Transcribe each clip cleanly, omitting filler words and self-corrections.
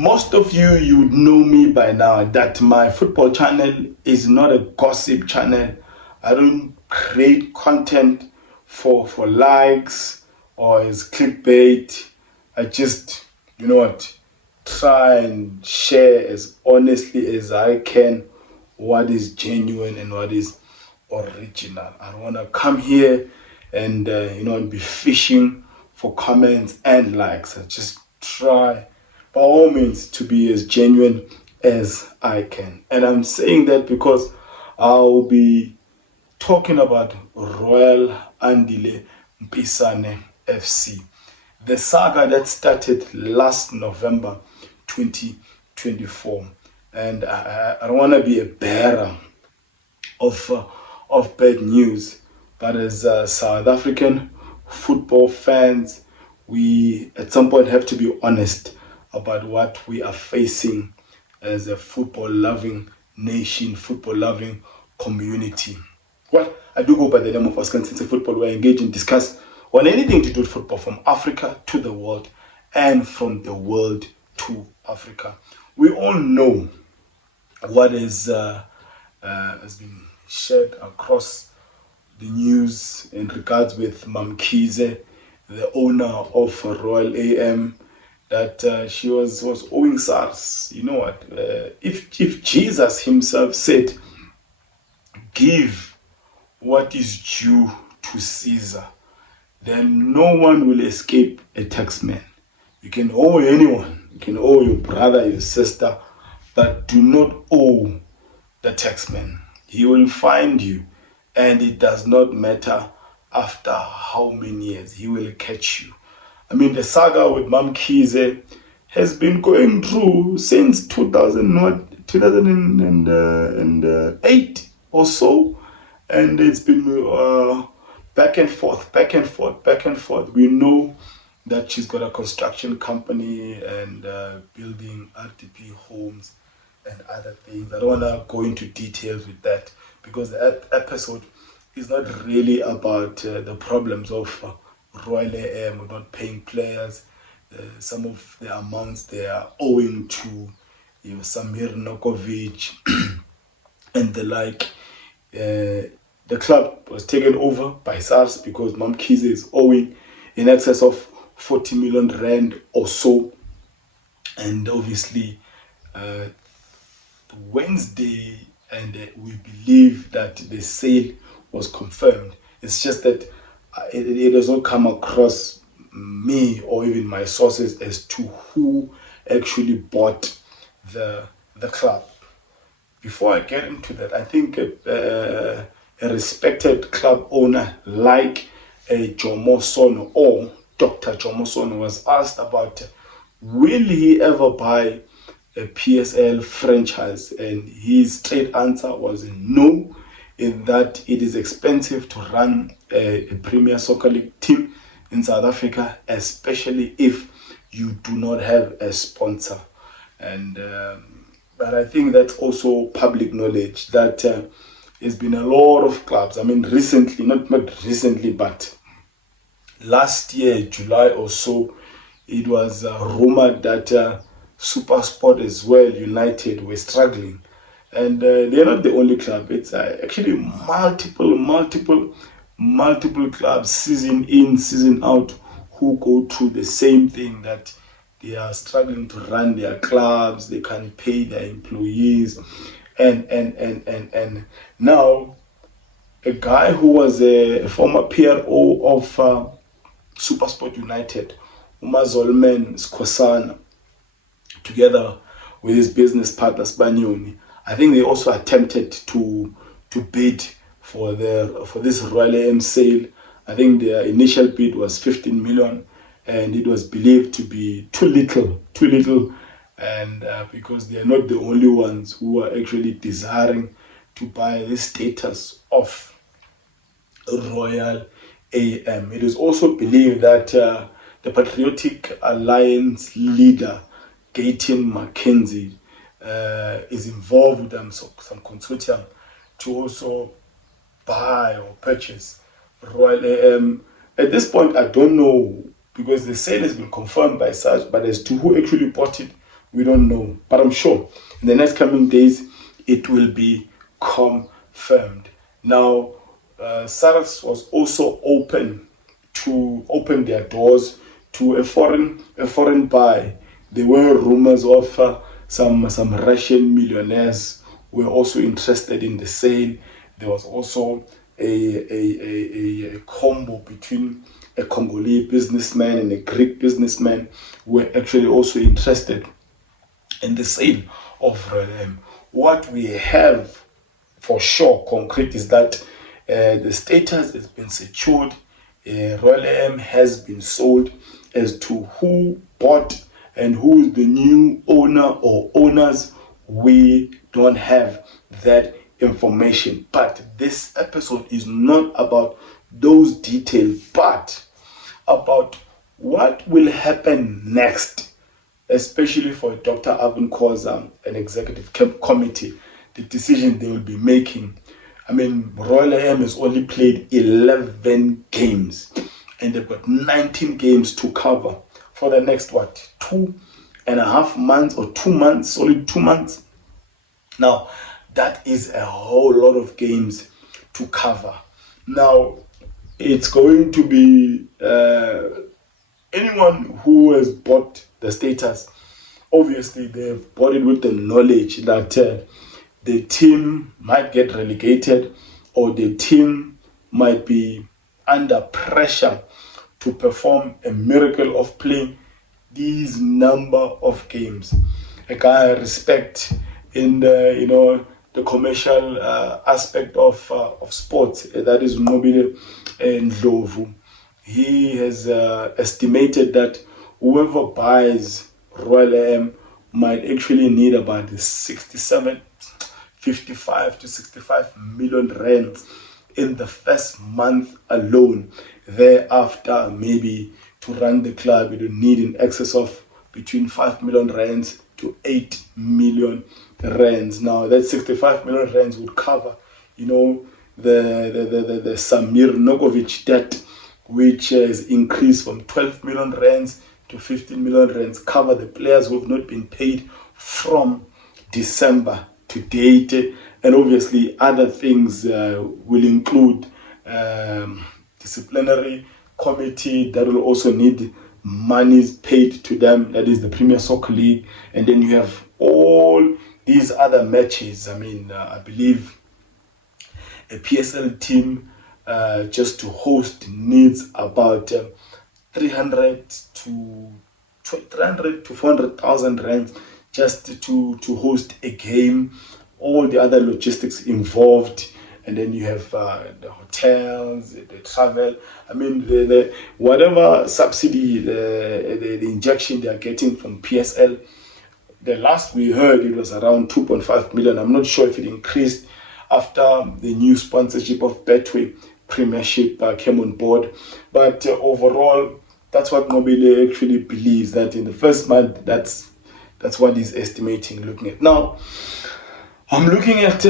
Most of you know me by now that my football channel is not a gossip channel. I don't create content for likes or as clickbait. I just, try and share as honestly as I can what is genuine and what is original. I don't want to come here and be fishing for comments and likes. I just try by all means to be as genuine as I can. And I'm saying that because I'll be talking about Royal Andile Mpisane FC, the saga that started last November 2024. And I don't want to be a bearer of bad news, but as South African football fans, we at some point have to be honest about what we are facing as a football-loving nation, football-loving community. Well, I do go by the name of Skosana Football, where I engage and discuss on anything to do with football from Africa to the world and from the world to Africa. We all know what has been shared across the news in regards with Mam'Khize, the owner of Royal AM, that she was owing SARS. You know what? If Jesus himself said, give what is due to Caesar, then no one will escape a taxman. You can owe anyone. You can owe your brother, your sister, but do not owe the taxman. He will find you, and it does not matter after how many years. He will catch you. I mean, the saga with Mam'Khize has been going through since 2008 or so, and it's been back and forth. We know that she's got a construction company and building RDP homes and other things. I don't want to go into details with that because the episode is not really about the problems of Royal AM not paying players, some of the amounts they are owing to Samir, Nurkovic and the like. The club was taken over by SARS because Mam'Khize is owing in excess of 40 million rand or so. And obviously, Wednesday, and we believe that the sale was confirmed. It's just that it does not come across me or even my sources as to who actually bought the club. Before I get into that, I think a respected club owner like Jomo Sono or Dr. Jomo Sono was asked about will he ever buy a PSL franchise, and his straight answer was no, in that it is expensive to run a Premier Soccer League team in South Africa, especially if you do not have a sponsor. And but I think that's also public knowledge that there's been a lot of clubs. I mean, recently, not recently, but last year, July or so, it was rumored that SUPERSPORT as well, United, were struggling. And they're not the only club. It's actually multiple clubs, season in, season out, who go through the same thing, that they are struggling to run their clubs, they can't pay their employees. And now, a guy who was a former PRO of SUPERSPORT United, Umazolman Skosana, together with his business partner Sibanyoni, I think they also attempted to bid for this Royal AM sale. I think their initial bid was 15 million, and it was believed to be too little, and because they are not the only ones who are actually desiring to buy this status of Royal AM. It is also believed that the Patriotic Alliance leader, Gayton McKenzie, is involved with them, so some consortium, to also buy or purchase Royal AM. At this point, I don't know, because the sale has been confirmed by such, but as to who actually bought it, We don't know, but I'm sure in the next coming days it will be confirmed. Now, SARS was also open their doors to a foreign buy. There were rumors of some Russian millionaires were also interested in the sale. There was also a combo between a Congolese businessman and a Greek businessman who were actually also interested in the sale of Relegation. What we have for sure concrete is that the status has been secured. Relegation has been sold. As to who bought and who is the new owner or owners, we don't have that information. But this episode is not about those details, but about what will happen next, especially for Dr. Irvin Khoza and executive committee, the decision they will be making. I mean, Royal AM has only played 11 games and they've got 19 games to cover for the next, 2.5 months or 2 months, solid 2 months. Now, that is a whole lot of games to cover. Now, it's going to be anyone who has bought the status, obviously they've bought it with the knowledge that the team might get relegated or the team might be under pressure to perform a miracle of playing these number of games. Like, I respect in the commercial aspect of sports, that is Nobile Ndlovu. He has estimated that whoever buys Royal AM might actually need about 55 to 65 million rand in the first month alone. Thereafter, maybe to run the club, you would need in excess of between 5 million rands to 8 million rands. Now, that 65 million rands would cover, the Samir Nurkovic debt, which has increased from 12 million rands to 15 million rands, cover the players who have not been paid from December to date, and obviously other things will include disciplinary committee that will also need monies paid to them, that is the Premier Soccer League, and then you have all these other matches. I mean, I believe a PSL team just to host needs about 300 to 400,000 rands just to host a game, all the other logistics involved, and then you have the hotels, the travel. I mean, the whatever subsidy, the injection they are getting from PSL. The last we heard, it was around 2.5 million. I'm not sure if it increased after the new sponsorship of Betway Premiership came on board. But overall, that's what Mobile actually believes, that in the first month, that's what he's estimating, looking at. Now, I'm looking at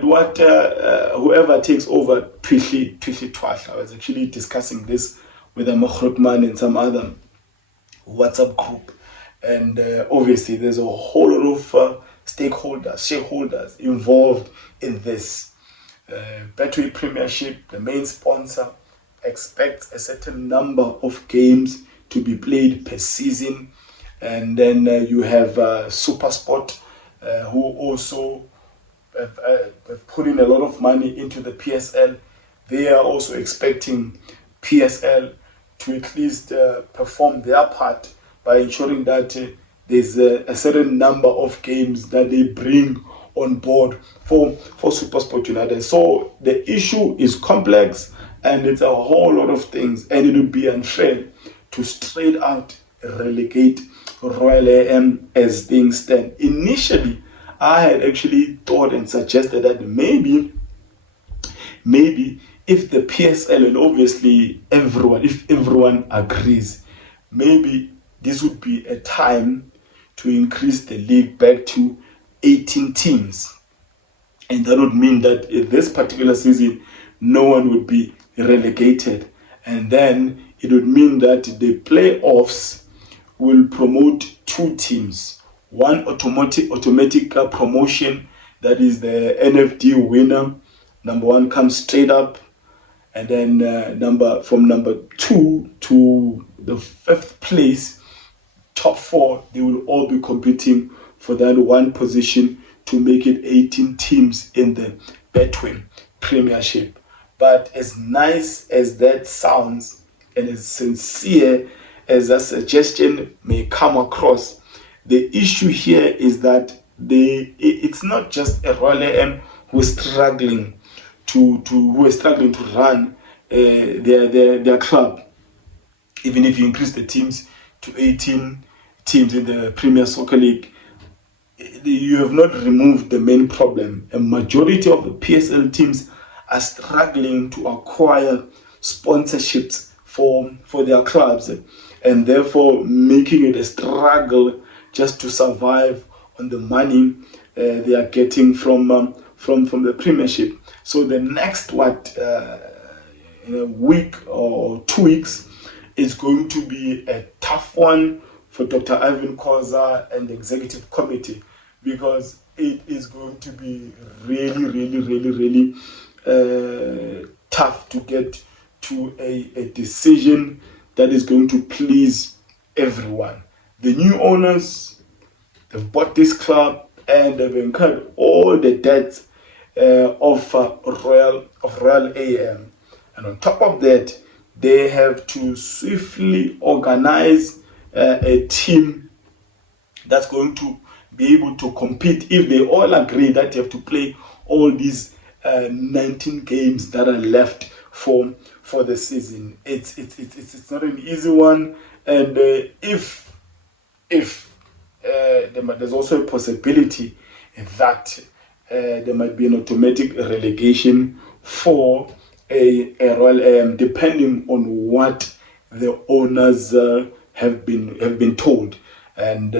what whoever takes over Twishi Twash. I was actually discussing this with Mam'Khize and some other WhatsApp group. And obviously, there's a whole lot of stakeholders, shareholders involved in this. Betway Premiership, the main sponsor, expects a certain number of games to be played per season. And then you have SUPERSPORT, who also have put in a lot of money into the PSL. They are also expecting PSL to at least perform their part by ensuring that there's a certain number of games that they bring on board for SuperSport United. So the issue is complex and it's a whole lot of things, and it would be unfair to straight out relegate Royal AM as things stand. Initially, I had actually thought and suggested that maybe if the PSL and obviously if everyone agrees, maybe this would be a time to increase the league back to 18 teams. And that would mean that in this particular season, no one would be relegated. And then it would mean that the playoffs will promote 2 teams. One automatic promotion, that is the NFD winner. Number 1 comes straight up, and then from number 2 to the 5th place, top 4, they will all be competing for that one position to make it 18 teams in the Betway Premiership. But as nice as that sounds, and as sincere as a suggestion may come across, the issue here is that it's not just a Royal AM who is struggling to run their club. Even if you increase the teams to 18 teams in the Premier Soccer League, you have not removed the main problem. A majority of the PSL teams are struggling to acquire sponsorships for their clubs, and therefore making it a struggle just to survive on the money they are getting from the Premiership. So the next in a week or 2 weeks is going to be a tough one for Dr. Irvin Khoza and the executive committee, because it is going to be really tough to get to a decision that is going to please everyone. The new owners, they've bought this club and they've incurred all the debts of Royal AM, and on top of that, they have to swiftly organize a team that's going to be able to compete. If they all agree that they have to play all these 19 games that are left for the season, it's not an easy one. And if there's also a possibility that there might be an automatic relegation for a Royal AM, depending on what the owners have been told. And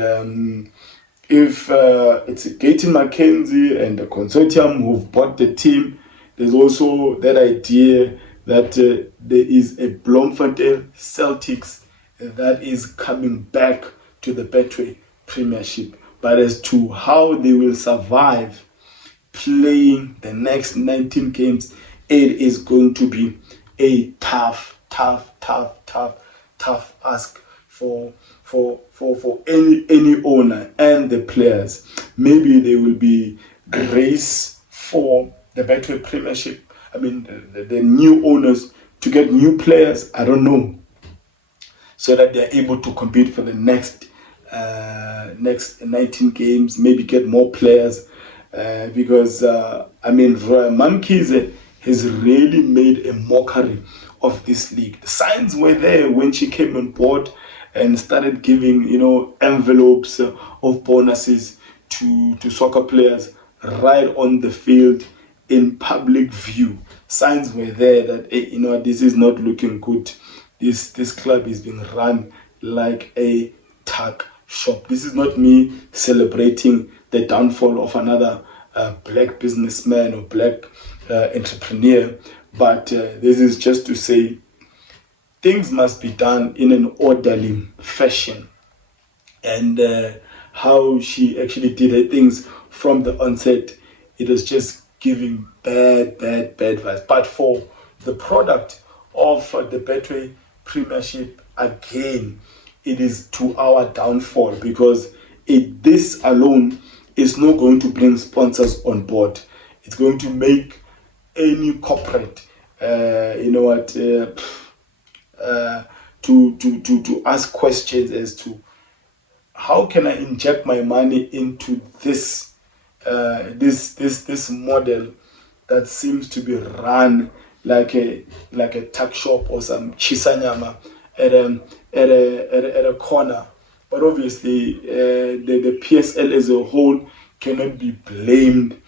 if it's Gayton McKenzie and the consortium who've bought the team, there's also that idea that there is a Bloemfontein Celtics that is coming back to the Betway Premiership. But as to how they will survive playing the next 19 games, it is going to be a tough ask for any owner and the players. Maybe there will be grace for the Betway Premiership. I mean, the new owners to get new players. I don't know, so that they're able to compete for the next 19 games. Maybe get more players, because Mam'Khize has really made a mockery of this league. The signs were there when she came on board and started giving, envelopes of bonuses to soccer players right on the field in public view. Signs were there that, this is not looking good. This club is being run like a tuck shop. This is not me celebrating the downfall of another black businessman or black entrepreneur, but this is just to say things must be done in an orderly fashion. And how she actually did her things from the onset, it was just giving bad vibes. But for the product of the Betway Premiership, again, it is to our downfall, because this alone is not going to bring sponsors on board. It's going to make any corporate, to ask questions as to how can I inject my money into this model that seems to be run like a tuck shop or some chisanyama at a corner. But obviously, the PSL as a whole cannot be blamed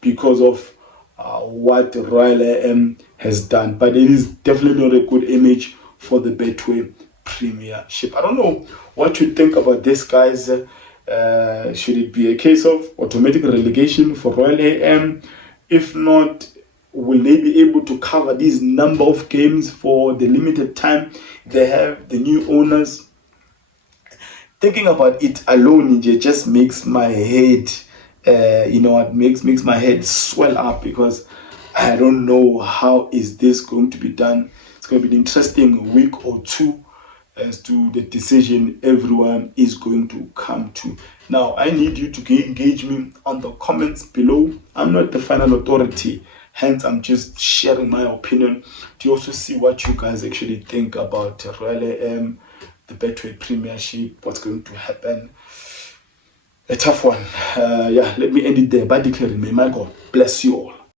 because of what Royal AM has done. But it is definitely not a good image for the Betway Premiership. I don't know what you think about this, guys. Should it be a case of automatic relegation for Royal AM? If not, will they be able to cover these number of games for the limited time they have, the new owners? thinking about it alone, it just makes my head, what makes my head swell up, because I don't know how is this going to be done. It's going to be an interesting week or two as to the decision everyone is going to come to. Now, I need you to engage me on the comments below. I'm not the final authority, hence I'm just sharing my opinion to also see what you guys actually think about the Betway Premiership, what's going to happen. A tough one. Let me end it there by declaring, may my God bless you all.